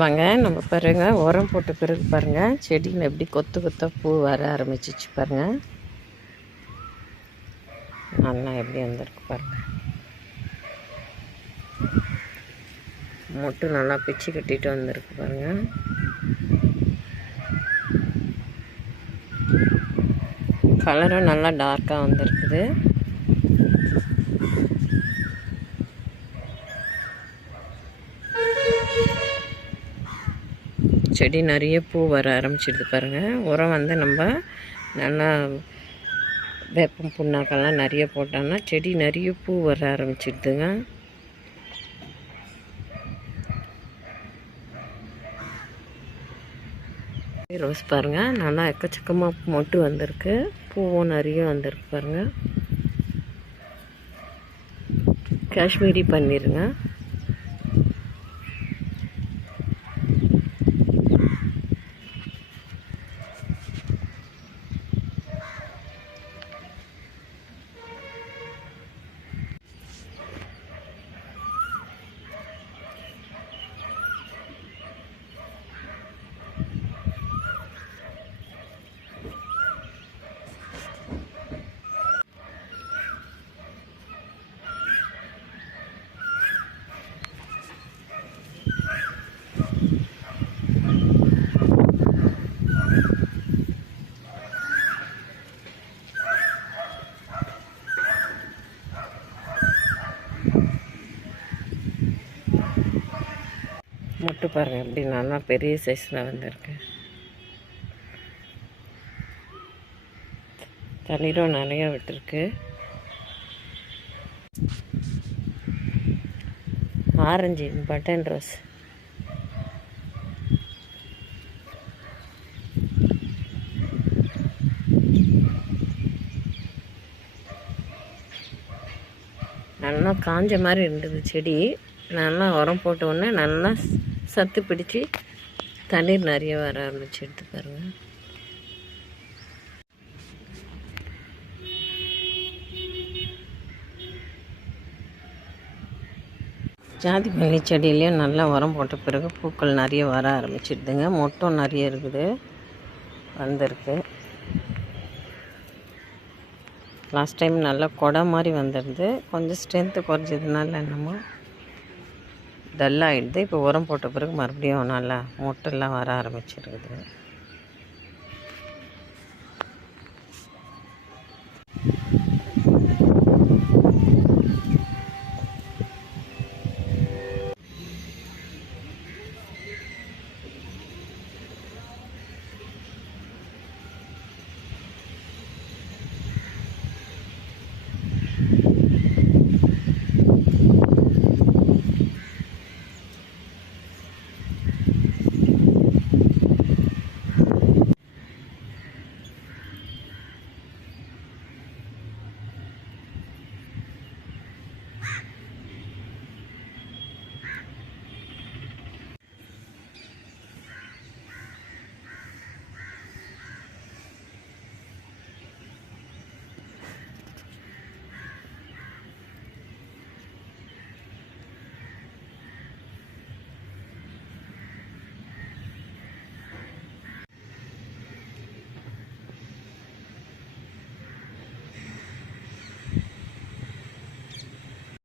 வாங்க நம்ம பாருங்கள், உரம் போட்ட பிறகு பாருங்கள் செடியில் எப்படி கொத்து கொத்தாக பூ வர ஆரம்பிச்சிச்சு பாருங்கள். நல்லா எப்படி வந்திருக்கு பாருங்கள். மொட்டு நல்லா பிச்சு கட்டிட்டு வந்திருக்கு பாருங்கள். கலரும் நல்லா டார்க்காக வந்திருக்குது. செடி நிறைய பூ வர ஆரம்பிச்சிடுது பாருங்கள். உரம் வந்து நம்ம நல்லா வேப்பம் புண்ணாக்கெல்லாம் நிறைய போட்டோம்னா செடி நிறைய பூ வர ஆரம்பிச்சிடுதுங்க. ரோஸ் பாருங்கள், நல்லா எக்கச்சக்கமாக மொட்டு வந்திருக்கு, பூவும் நிறைய வந்திருக்கு பாருங்கள். காஷ்மீரி பன்னீருங்க. மொட்டு பாருங்கள் எப்படி நல்லா பெரிய சைஸில் வந்திருக்கு. தளிரும் நிறைய விட்டுருக்கு. Orange button rose. நல்லா காஞ்ச மாதிரி இருந்தது செடி. நல்லா உரம் போட்ட உடனே நல்லா சத்து பிடிச்சி தண்ணீர் நிறைய வர ஆரம்பிச்சு எடுத்து பாருங்கள். ஜாதி மல்லி செடியிலையும் நல்லா உரம் போட்ட பிறகு பூக்கள் நிறைய வர ஆரம்பிச்சிடுதுங்க. மொட்டும் நிறைய இருக்குது, வந்திருக்கு. லாஸ்ட் டைம் நல்லா கொடை மாதிரி வந்துடுது, கொஞ்சம் ஸ்ட்ரென்த்து குறைஞ்சதுனால என்னமோ டல்லாகிடுது. இப்போ உரம் போட்ட பிறகு மறுபடியும் நல்லா மொட்டெல்லாம் வர ஆரம்பிச்சிருக்குது.